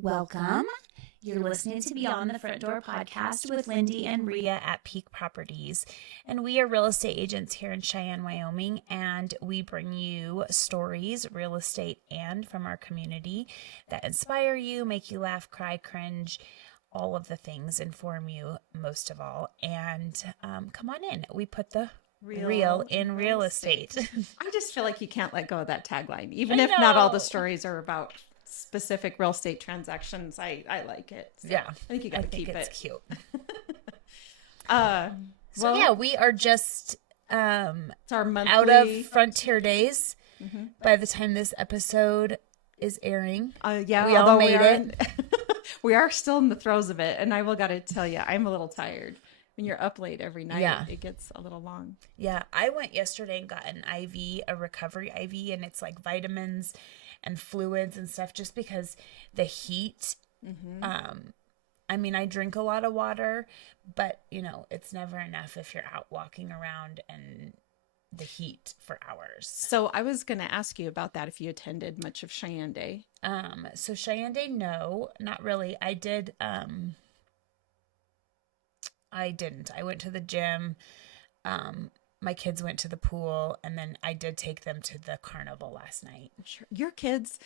Welcome. You're listening to Beyond the Front Door podcast with Lindee and Rhea at Peak Properties. And we are real estate agents here in Cheyenne, Wyoming, and we bring you stories, real estate, and from our community that inspire you, make you laugh, cry, cringe, all of the things, inform you most of all. And come on in. We put the real in real estate. I just feel like you can't let go of that tagline, even if not all the stories are about specific real estate transactions. I like it. So Yeah, I think you got to keep it. It's cute. We are just it's our monthly out of Frontier Days. Mm-hmm. By the time this episode is airing, we all made it. We are still in the throes of it, and I will got to tell you, I'm a little tired. When you're up late every night, it gets a little long. Yeah, I went yesterday and got an IV, a recovery IV, and it's like vitamins and fluids and stuff just because the heat. Mm-hmm. I drink a lot of water, but it's never enough if you're out walking around and the heat for hours. So I was going to ask you about that, if you attended much of Cheyenne Day. So Cheyenne Day, no, not really. I did. I didn't. I went to the gym. My kids went to the pool, and then I did take them to the carnival last night. Sure. Your kids,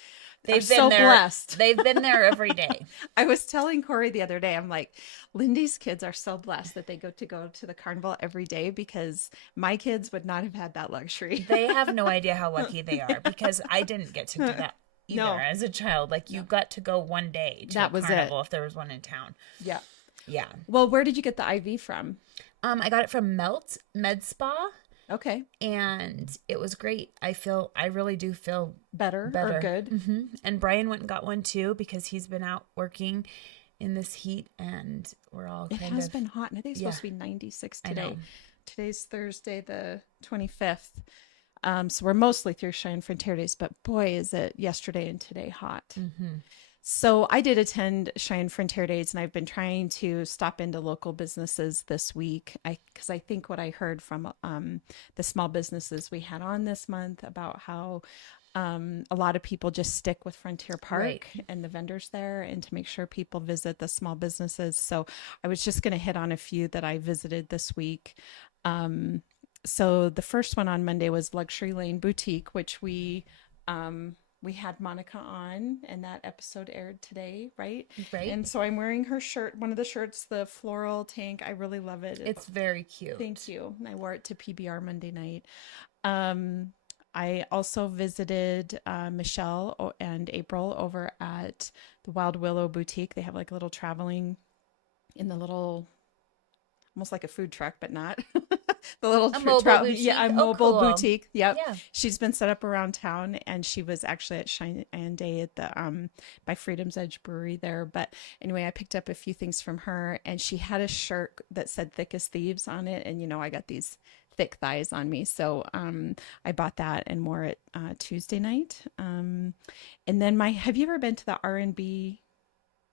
they've been blessed. They've been there every day. I was telling Corey the other day, I'm like, Lindee's kids are so blessed that they go to the carnival every day, because my kids would not have had that luxury. They have no idea how lucky they are, because I didn't get to do that either as a child. Like, you got to go one day to a carnival if there was one in town. Yeah. Yeah. Well, where did you get the IV from? I got it from Melt Med Spa. Okay. And it was great. I really do feel better. Or good. Mm-hmm. And Brian went and got one too, because he's been out working in this heat, and we're all It has been hot, and I think it's supposed to be 96 today. Today's Thursday, the 25th. So we're mostly through Cheyenne Frontier Days, but boy, is it yesterday and today hot. Mm-hmm. So I did attend Cheyenne Frontier Days, and I've been trying to stop into local businesses this week. Because I think what I heard from the small businesses we had on this month about how a lot of people just stick with Frontier Park and the vendors there, and to make sure people visit the small businesses. So I was just going to hit on a few that I visited this week. So the first one on Monday was Luxury Lane Boutique, which we had Monica on, and that episode aired today, right? Right. And so I'm wearing her shirt, one of the shirts, the floral tank. I really love it. It's very cute. Thank you. I wore it to PBR Monday night. I also visited Michelle and April over at the Wild Willow Boutique. They have like a little traveling in the little, almost like a food truck, but not. The little mobile boutique. Yeah, a mobile cool. boutique. Yep. Yeah. She's been set up around town, and she was actually at Cheyenne Day at the by Freedom's Edge Brewery there. But anyway, I picked up a few things from her, and she had a shirt that said "Thick as Thieves" on it, and I got these thick thighs on me, so I bought that and wore it Tuesday night. And then have you ever been to the R&B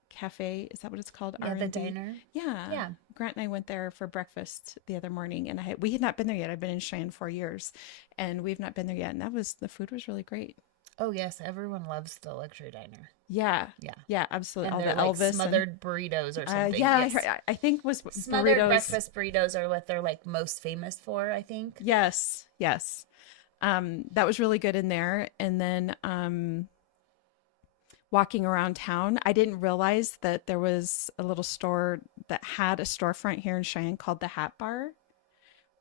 Cafe? Is that what it's called? Yeah, the diner. Yeah. Grant and I went there for breakfast the other morning, and we had not been there yet. I've been in Cheyenne 4 years, and we've not been there yet. And the food was really great. Oh yes, everyone loves the luxury diner. Yeah, absolutely. And all all the Elvis smothered burritos or something. Yes. I think was smothered burritos. Breakfast burritos are what they're like most famous for, I think. Yes. That was really good in there. And then walking around town, I didn't realize that there was a little store that had a storefront here in Cheyenne called the Hat Bar.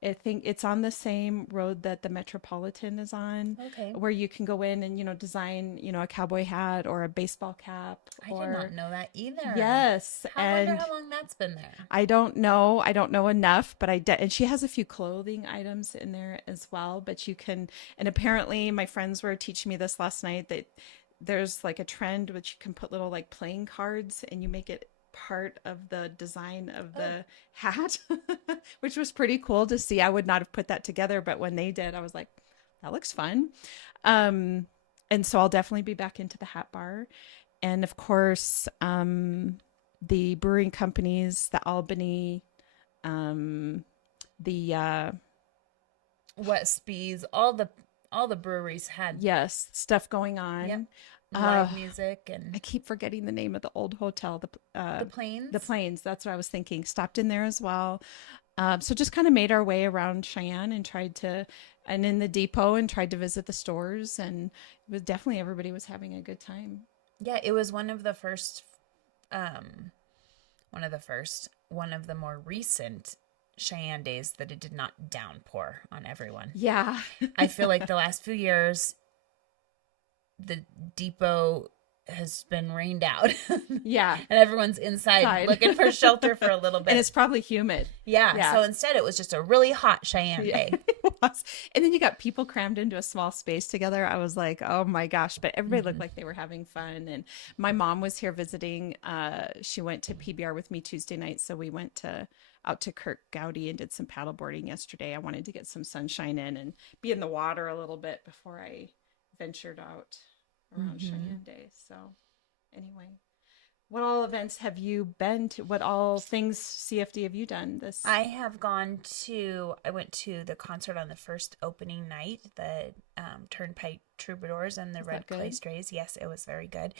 I think it's on the same road that the Metropolitan is on. Okay. Where you can go in and, design, a cowboy hat or a baseball cap. I did not know that either. Yes. I wonder how long that's been there. I don't know. I don't know enough, but and she has a few clothing items in there as well. But you can, and apparently my friends were teaching me this last night, that there's like a trend which you can put little like playing cards, and you make it part of the design of the hat, which was pretty cool to see. I would not have put that together, but when they did, I was like, that looks fun. And so I'll definitely be back into the Hat Bar. And of course, the brewing companies, the Albany, Wet Speeds, all the breweries had stuff going on. live music. And I keep forgetting the name of the old hotel. the Plains. The Plains. That's what I was thinking. Stopped in there as well. So just kind of made our way around Cheyenne and in the depot and tried to visit the stores. And it was definitely, everybody was having a good time. Yeah, it was one of the more recent Cheyenne days that it did not downpour on everyone. Yeah. I feel like the last few years, the depot has been rained out. Yeah. And everyone's inside looking for shelter for a little bit. And it's probably humid. Yeah. So instead it was just a really hot Cheyenne day. It was. And then you got people crammed into a small space together. I was like, oh my gosh. But everybody looked like they were having fun. And my mom was here visiting. She went to PBR with me Tuesday night. So we went out to Kirk Gowdy and did some paddle boarding yesterday. I wanted to get some sunshine in and be in the water a little bit before I ventured out around Cheyenne Day. So anyway, what all events have you been to? What all things CFD have you done this? I went to the concert on the first opening night, the Turnpike Troubadours and the Red Clay Strays. Yes, it was very good.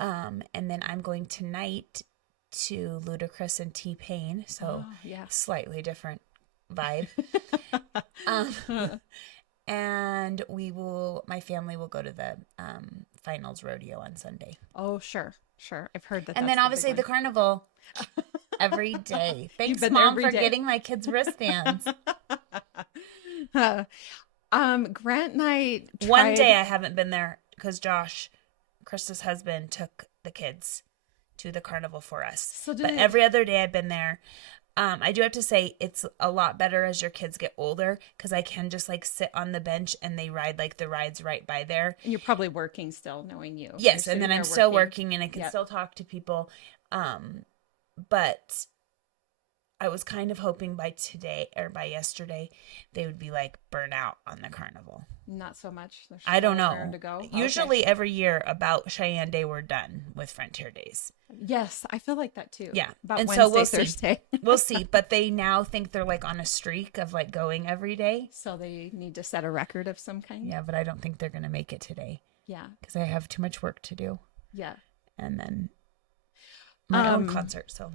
And then I'm going tonight to Ludacris and T-Pain. So slightly different vibe. And my family will go to the finals rodeo on Sunday. Oh, sure. I've heard that. And then obviously the carnival every day. Thanks, Mom, for getting my kids wristbands. Grant and I One day I haven't been there because Josh, Krista's husband, took the kids to the carnival for us. But every other day I've been there. I do have to say it's a lot better as your kids get older because I can just like sit on the bench and they ride like the rides right by there. And you're probably working still, knowing you. Yes, and then I'm still working and I can still talk to people. But I was kind of hoping by yesterday they would be like burnt out on the carnival. Not so much. I don't know. Usually every year about Cheyenne Day we're done with Frontier Days. Yes, I feel like that too. Yeah. About and Wednesday, so we'll Thursday. see. We'll see. But they now think they're like on a streak of like going every day. So they need to set a record of some kind. Yeah, but I don't think they're going to make it today. Yeah. Because I have too much work to do. Yeah. And then my own concert. So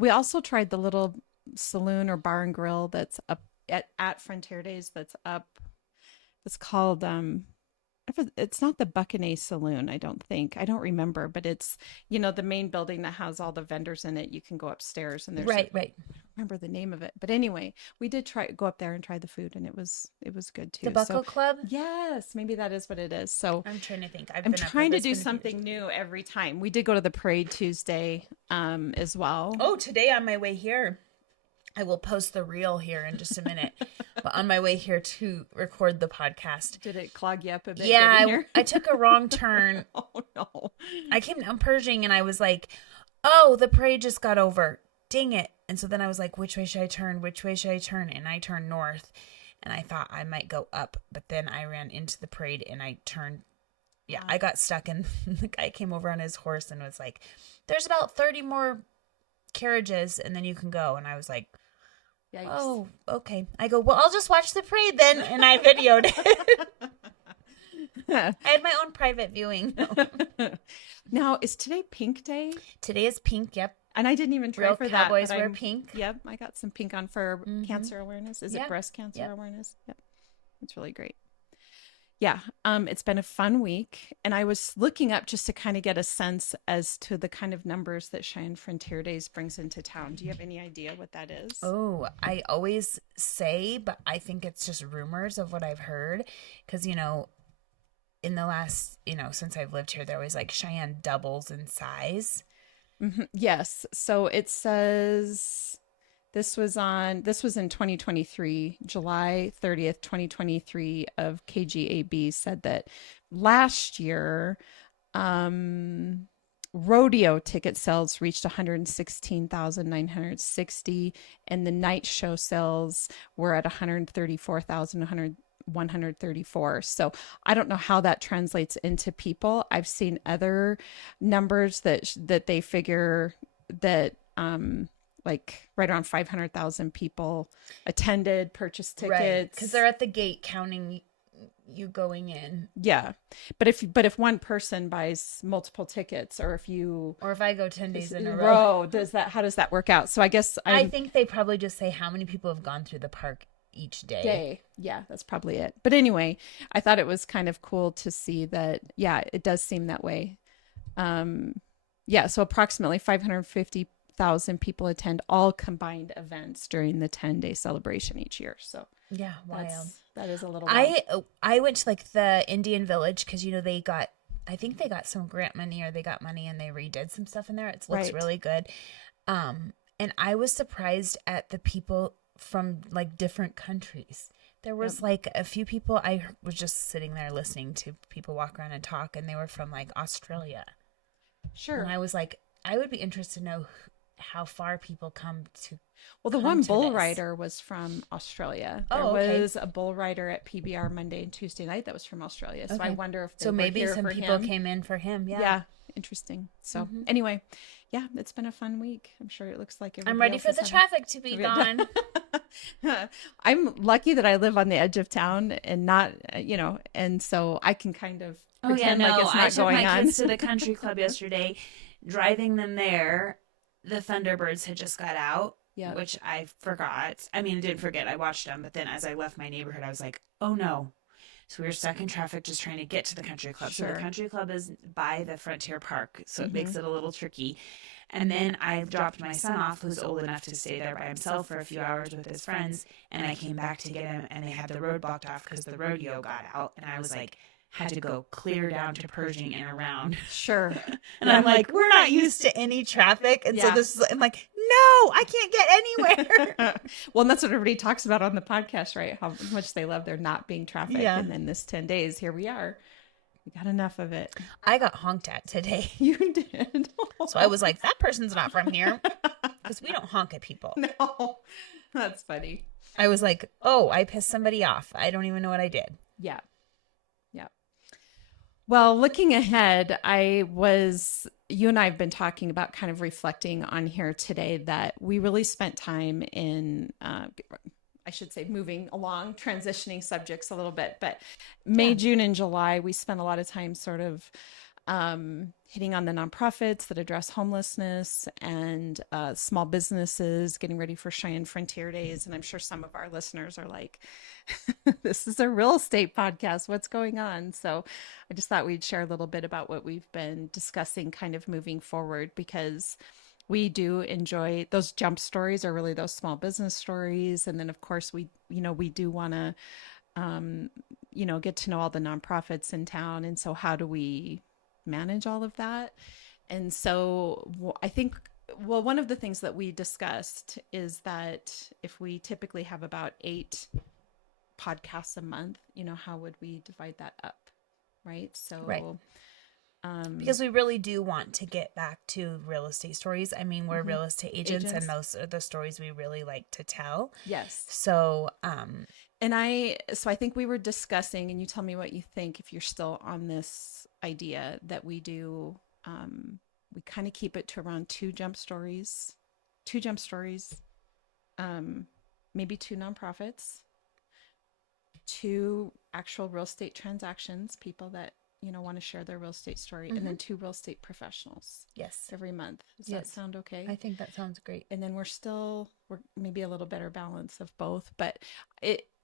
we also tried the little saloon or bar and grill that's up at Frontier Days that's up. It's called it's not the Buccaneer Saloon, I don't think. I don't remember, but it's, the main building that has all the vendors in it. You can go upstairs and there's right. I don't remember the name of it. But anyway, we did go up there and try the food and it was good too. The Bucco Club? Yes, maybe that is what it is. So I'm trying to think. I'm trying to do something new every time. We did go to the Parade Tuesday as well. Oh, today on my way here, I will post the reel here in just a minute. But on my way here to record the podcast. Did it clog you up a bit? Yeah, I took a wrong turn. Oh, no. I came down Pershing and I was like, oh, the parade just got over. Dang it. And so then I was like, which way should I turn? Which way should I turn? And I turned north. And I thought I might go up. But then I ran into the parade and I turned. Yeah, I got stuck. And the guy came over on his horse and was like, there's about 30 more carriages and then you can go. And I was like, yikes. Oh, okay. I go, well, I'll just watch the parade then. And I videoed it. I had my own private viewing. Now, is today Pink Day? Today is pink, yep. And I didn't even try Real for cowboys that. Wear pink. Yep, I got some pink on for cancer awareness. Is it breast cancer awareness? Yep. It's really great. Yeah, it's been a fun week. And I was looking up just to kind of get a sense as to the kind of numbers that Cheyenne Frontier Days brings into town. Do you have any idea what that is? Oh, I always say, but I think it's just rumors of what I've heard. Because, in the last, since I've lived here, they're always like Cheyenne doubles in size. Mm-hmm. Yes. So it says this was in 2023, July 30th, 2023 of KGAB said that last year, rodeo ticket sales reached 116,960 and the night show sales were at 134,134. So I don't know how that translates into people. I've seen other numbers that they figure that like right around 500,000 people attended, purchased tickets. Right, because they're at the gate counting you going in. Yeah. But if one person buys multiple tickets, or if I go 10 days in a row, how does that work out? So I guess I think they probably just say how many people have gone through the park each day. Yeah, that's probably it. But anyway, I thought it was kind of cool to see that, yeah, it does seem that way. Yeah, so approximately 550,000 people attend all combined events during the 10-day celebration each year. So yeah, wild. That is a little wild. I went to like the Indian Village because I think they got some grant money, or they got money and they redid some stuff in there. It looks really good. And I was surprised at the people from like different countries. There was like a few people. I was just sitting there listening to people walk around and talk, and they were from like Australia. Sure. And I was like, I would be interested to know how far people come to. Well, the one bull rider was from Australia. There was a bull rider at PBR Monday and Tuesday night that was from Australia. So I wonder if they maybe some people came in for him. Yeah. Interesting. So anyway, yeah, it's been a fun week. I'm sure it looks like I'm ready for the traffic to be gone. I'm lucky that I live on the edge of town and not, and so I can kind of pretend like it's not going on. I took my kids to the country club yesterday. Driving them there, the Thunderbirds had just got out, which I forgot. I mean, I didn't forget. I watched them, but then as I left my neighborhood, I was like, oh no. So we were stuck in traffic just trying to get to the country club. Sure. So the country club is by the Frontier Park, so it makes it a little tricky. And then I dropped my son off, who's old enough to stay there by himself for a few hours with his friends. And I came back to get him, and they had the road blocked off because the rodeo got out. And I was like, had to go clear down to Pershing and around. Sure. And I'm like, we're not used to any traffic. And so I'm like, no, I can't get anywhere. Well, and that's what everybody talks about on the podcast, right? How much they love there not being traffic. Yeah. And then this 10 days, here we are. We got enough of it. I got honked at today. You did. So I was like, that person's not from here. Because we don't honk at people. No. That's funny. I was like, oh, I pissed somebody off. I don't even know what I did. Yeah. Well, looking ahead, you and I have been talking about kind of reflecting on here today that we really spent time in, I should say, moving along, transitioning subjects a little bit, but May, June, and July, we spent a lot of time sort of hitting on the nonprofits that address homelessness and small businesses, getting ready for Cheyenne Frontier Days. And I'm sure some of our listeners are like, this is a real estate podcast. What's going on? So I just thought we'd share a little bit about what we've been discussing kind of moving forward, because we do enjoy those jump stories, are really those small business stories. And then of course we do want to, get to know all the nonprofits in town. And so how do we manage all of that? And so I think, one of the things that we discussed is that if we typically have about 8 podcasts a month, how would we divide that up? Right. So, right. Because we really do want to get back to real estate stories. I mean, we're real estate agents, and those are the stories we really like to tell. Yes. So, I think we were discussing, and you tell me what you think if you're still on this idea, that we do, we kind of keep it to around 2 jump stories, maybe 2 nonprofits, 2 actual real estate transactions, people that, want to share their real estate story, and then 2 real estate professionals. Yes. Every month. Does that sound okay? I think that sounds great. And then we're maybe a little better balance of both, but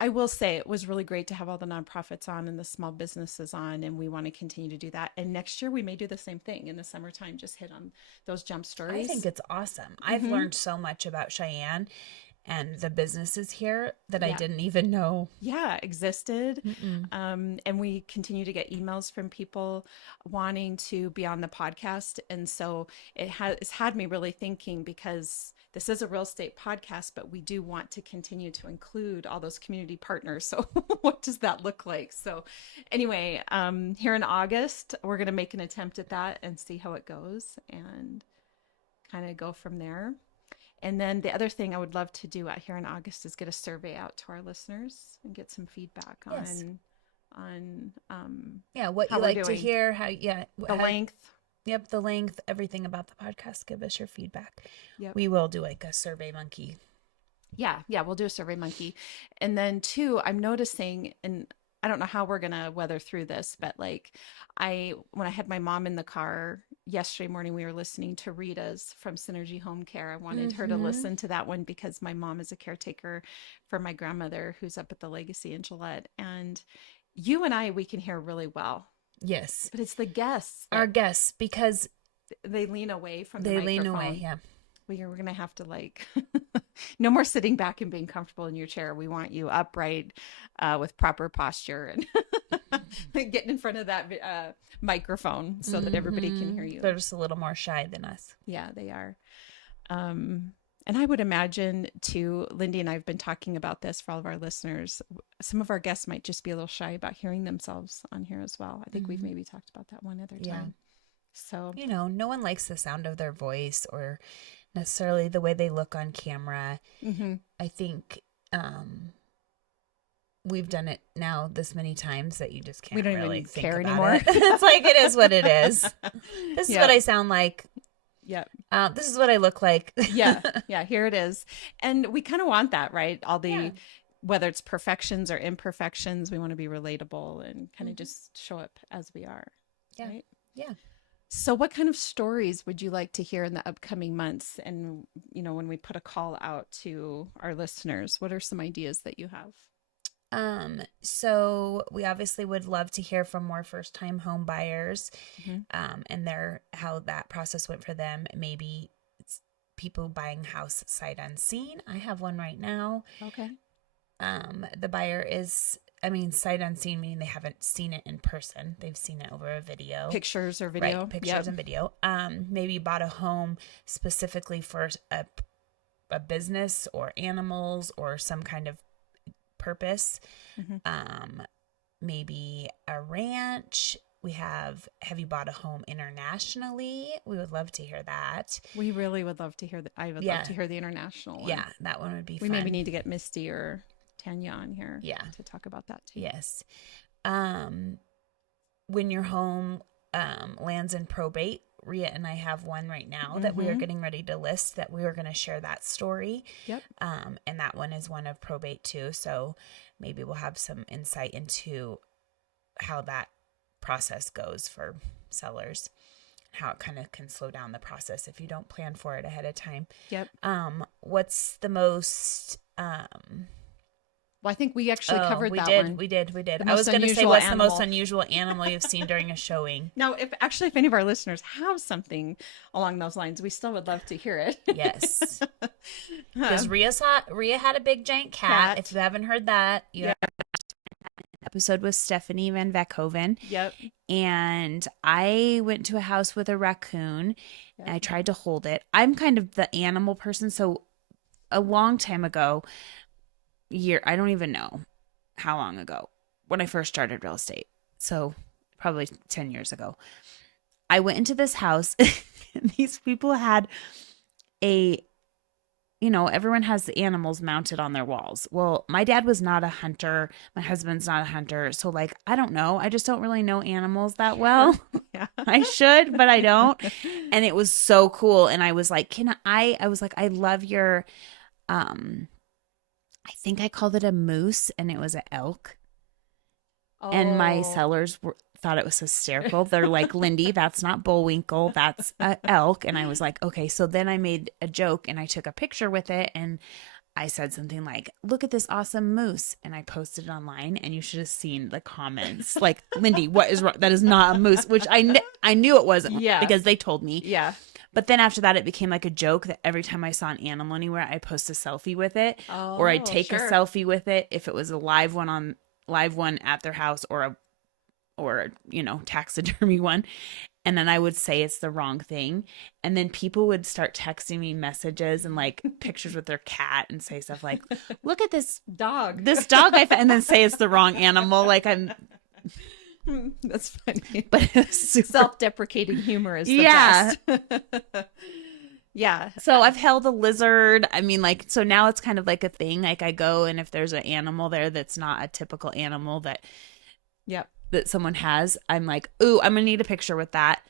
I will say it was really great to have all the nonprofits on and the small businesses on, and we want to continue to do that. And next year we may do the same thing in the summertime, just hit on those jump stories. I think it's awesome. I've learned so much about Cheyenne and the businesses here that I didn't even know existed. And we continue to get emails from people wanting to be on the podcast. And so it's had me really thinking, because this is a real estate podcast, but we do want to continue to include all those community partners. So what does that look like? So anyway, here in August, we're going to make an attempt at that and see how it goes and kind of go from there. And then the other thing I would love to do out here in August is get a survey out to our listeners and get some feedback on what you like to hear, the length. Yep, the length, everything about the podcast. Give us your feedback. Yep. We will do like a Survey Monkey. Yeah, we'll do a Survey Monkey. And then 2, I'm noticing, and I don't know how we're going to weather through this, but like when I had my mom in the car yesterday morning, we were listening to Rita's from Synergy Home Care. I wanted her to listen to that one because my mom is a caretaker for my grandmother who's up at the Legacy in Gillette. And you and we can hear really well. Yes. But it's the guests. Our guests, because they lean away from the microphone. They lean away, yeah. We're going to have to no more sitting back and being comfortable in your chair. We want you upright with proper posture and getting in front of that microphone so that everybody can hear you. They're just a little more shy than us. Yeah, they are. And I would imagine too, Lindee and I have been talking about this for all of our listeners. Some of our guests might just be a little shy about hearing themselves on here as well. I think we've maybe talked about that one other time. Yeah. So, no one likes the sound of their voice or necessarily the way they look on camera. I think we've done it now this many times that you just can't really even think care anymore. It's like, it is what it is. This is what I sound like. Yep. This is what I look like. Yeah. Here it is. And we kind of want that, right? All the whether it's perfections or imperfections, we want to be relatable and kind of just show up as we are. Yeah. Right? Yeah. So what kind of stories would you like to hear in the upcoming months? And, when we put a call out to our listeners, what are some ideas that you have? So we obviously would love to hear from more first-time home buyers, and how that process went for them. Maybe it's people buying house sight unseen. I have one right now. Okay. The buyer is, sight unseen, meaning they haven't seen it in person. They've seen it over a video. Pictures or video. Right, pictures and video. Maybe bought a home specifically for a business or animals or some kind of purpose. Maybe a ranch. Have you bought a home internationally? We would love to hear that. We really would love to hear that. I would love to hear the international one. Yeah, that one would be fun. We maybe need to get Misty or Tanya on here to talk about that too. Yes. When your home lands in probate, Rhea and I have one right now that we are getting ready to list, that we are going to share that story. Yep. And that one is one of probate too. So maybe we'll have some insight into how that process goes for sellers, how it kind of can slow down the process if you don't plan for it ahead of time. Yep. What's the most, well, I think we actually covered that one. We did. I was going to say, what's the most unusual animal you've seen during a showing? Now, if any of our listeners have something along those lines, we still would love to hear it. Yes. Because Rhea had a big giant cat. If you haven't heard that, episode with Stephanie Van Veckhoven. Yep. And I went to a house with a raccoon and I tried to hold it. I'm kind of the animal person. So a long time ago, I don't even know how long ago, when I first started real estate. So probably 10 years ago, I went into this house and these people had everyone has the animals mounted on their walls. Well, my dad was not a hunter. My husband's not a hunter. So I don't know. I just don't really know animals that well. Yeah. I should, but I don't. And it was so cool. And I was like, I love your, I think I called it a moose and it was an elk. Oh. And my sellers thought it was hysterical. They're like, Lindee, that's not Bullwinkle, that's an elk. And I was like, okay. So then I made a joke and I took a picture with it and I said something like, look at this awesome moose. And I posted it online and you should have seen the comments. Like, Lindee, what is wrong? That is not a moose, which I knew it wasn't because they told me. Yeah. But then after that, it became like a joke that every time I saw an animal anywhere, I post a selfie with it, or I'd take a selfie with it if it was a live one at their house, or taxidermy one, and then I would say it's the wrong thing, and then people would start texting me messages and like pictures with their cat and say stuff like, "Look at this dog I found," and then say it's the wrong animal. Like I'm. That's funny. But self-deprecating humor is the best. Yeah. So I've held a lizard. So now it's kind of like a thing. Like I go and if there's an animal there that's not a typical animal that someone has, I'm like, ooh, I'm going to need a picture with that.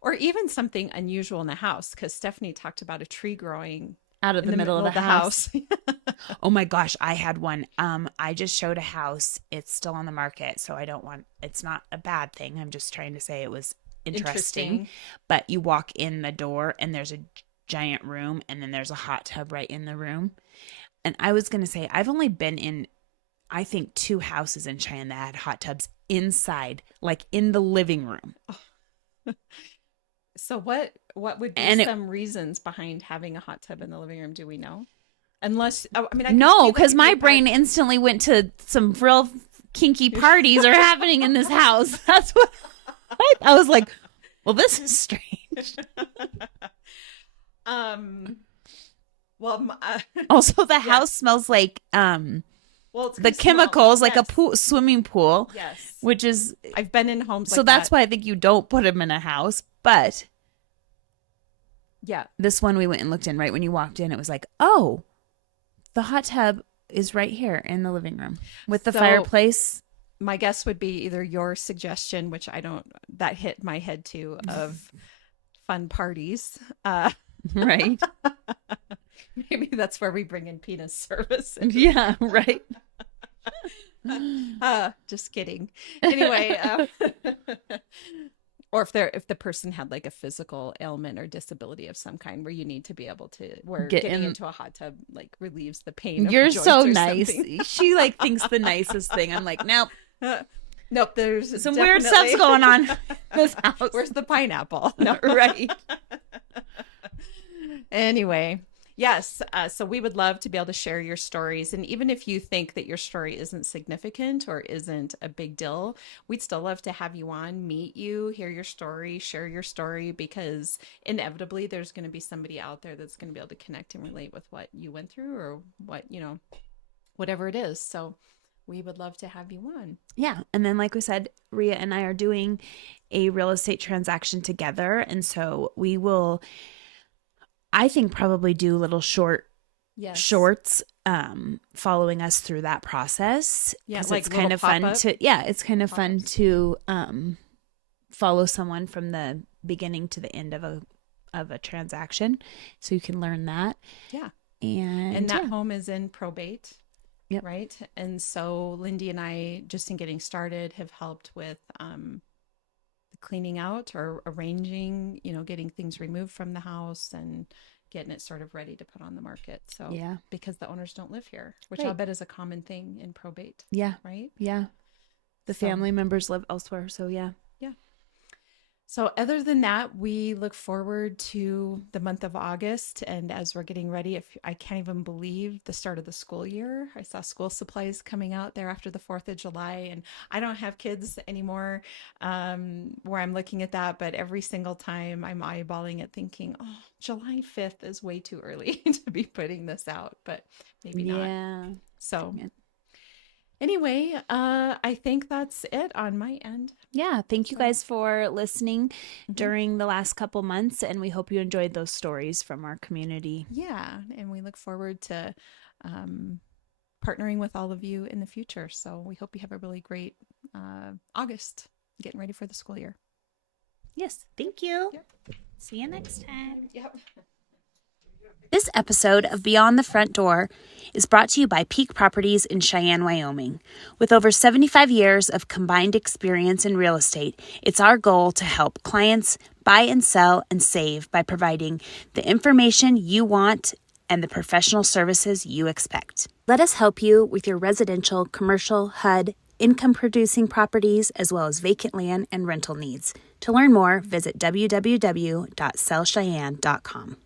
Or even something unusual in the house. Because Stephanie talked about a tree growing out of the middle of the house. Oh my gosh, I had one. I just showed a house. It's still on the market, so it's not a bad thing. I'm just trying to say it was interesting. But you walk in the door and there's a giant room, and then there's a hot tub right in the room. And I was going to say, I've only been in, I think, 2 houses in Cheyenne that had hot tubs inside, like in the living room. So what would be some reasons behind having a hot tub in the living room? Do we know? Unless, I mean, no, because my brain instantly went to some real kinky parties are happening in this house. That's what I was like. Well, this is strange. Also the house smells like it's the chemicals, like a swimming pool. Yes, which is I've been in homes. So that's why I think you don't put them in a house, but. Yeah. This one we went and looked in right when you walked in. It was like, oh, the hot tub is right here in the living room with the fireplace. My guess would be either your suggestion, which that hit my head too, of fun parties. Right. Maybe that's where we bring in penis service. Yeah, right. Just kidding. Anyway, or if the person had like a physical ailment or disability of some kind where you need to be able to, where getting into a hot tub like relieves the pain. You're so nice. She like thinks the nicest thing. I'm like, nope. Nope. There's some weird stuff's going on in this house. Where's the pineapple? No, right. Anyway. Yes. So we would love to be able to share your stories. And even if you think that your story isn't significant or isn't a big deal, we'd still love to have you on, meet you, hear your story, share your story, because inevitably there's going to be somebody out there that's going to be able to connect and relate with what you went through or what, whatever it is. So we would love to have you on. Yeah. And then, like we said, Rhea and I are doing a real estate transaction together. And so we will, I think, probably do little shorts following us through that process. Yeah, like it's kind of fun to it's kind of fun to follow someone from the beginning to the end of a transaction, so you can learn that. Yeah. And that home is in probate. Yep. Right. And so Lindee and I, just in getting started, have helped with cleaning out or arranging, getting things removed from the house and getting it sort of ready to put on the market. So yeah, because the owners don't live here, which I'll bet is a common thing in probate. Yeah. Right. Yeah. The family members live elsewhere. So yeah. Yeah. So other than that, we look forward to the month of August. And as we're getting ready, I can't even believe the start of the school year. I saw school supplies coming out there after the 4th of July. And I don't have kids anymore where I'm looking at that. But every single time I'm eyeballing it thinking, oh, July 5th is way too early to be putting this out. But maybe not. Yeah. So anyway, I think that's it on my end. Yeah. Thank you guys for listening during the last couple months. And we hope you enjoyed those stories from our community. Yeah. And we look forward to partnering with all of you in the future. So we hope you have a really great August, getting ready for the school year. Yes. Thank you. Yep. See you next time. Yep. This episode of Beyond the Front Door is brought to you by Peak Properties in Cheyenne, Wyoming. With over 75 years of combined experience in real estate, it's our goal to help clients buy and sell and save by providing the information you want and the professional services you expect. Let us help you with your residential, commercial, HUD, income-producing properties, as well as vacant land and rental needs. To learn more, visit www.sellcheyenne.com.